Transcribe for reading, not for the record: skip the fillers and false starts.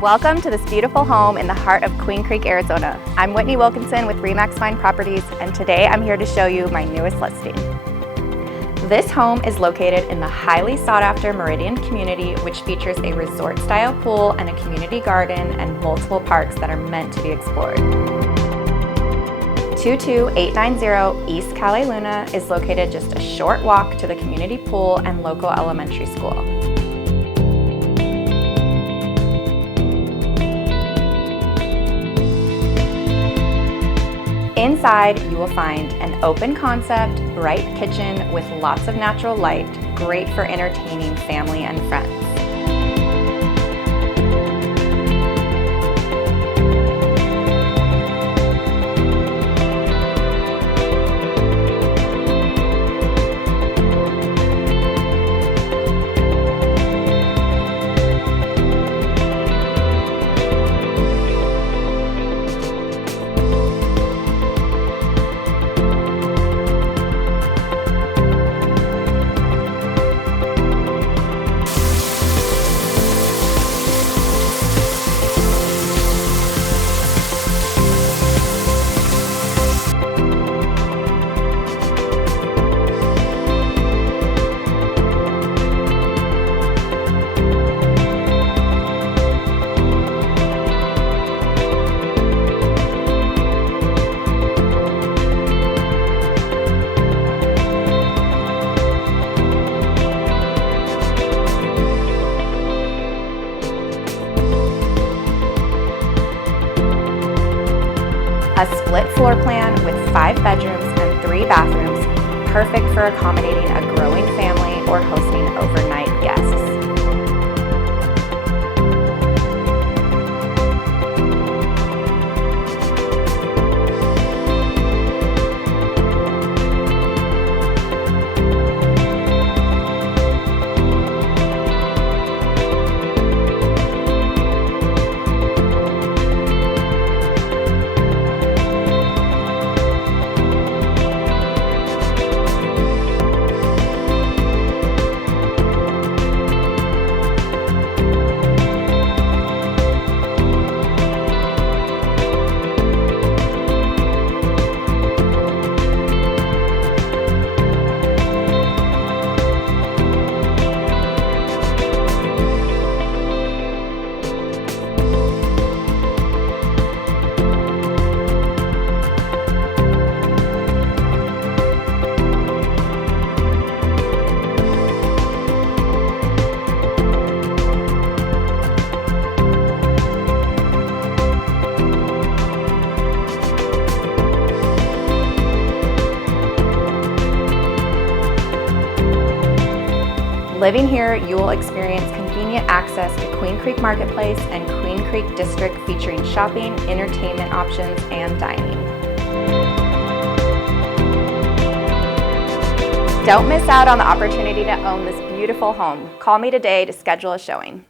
Welcome to this beautiful home in the heart of Queen Creek, Arizona. I'm Whitney Wilkinson with Remax Fine Properties, and today I'm here to show you my newest listing. This home is located in the highly sought-after Meridian community, which features a resort-style pool and a community garden and multiple parks that are meant to be explored. 22890 East Calle Luna is located just a short walk to the community pool and local elementary school. Inside, you will find an open concept, bright kitchen with lots of natural light, great for entertaining family and friends. A split floor plan with 5 bedrooms and 3 bathrooms, perfect for accommodating a growing family or hosting overnight guests. Living here, you will experience convenient access to Queen Creek Marketplace and Queen Creek District, featuring shopping, entertainment options, and dining. Don't miss out on the opportunity to own this beautiful home. Call me today to schedule a showing.